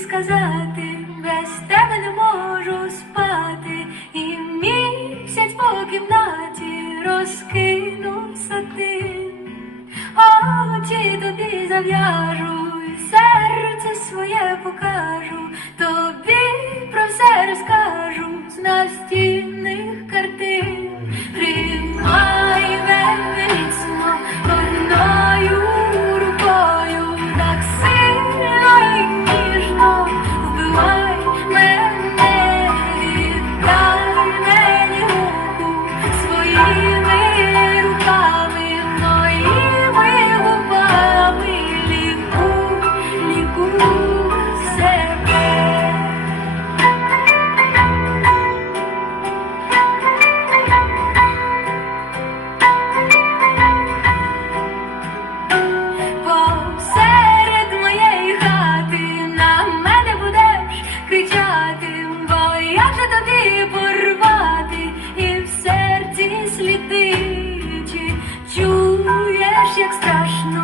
сказати, без тебе не можу спати, і місяць по кімнаті розкинув сатин, очі тобі зав'яжу, серце своє покажу. так страшно.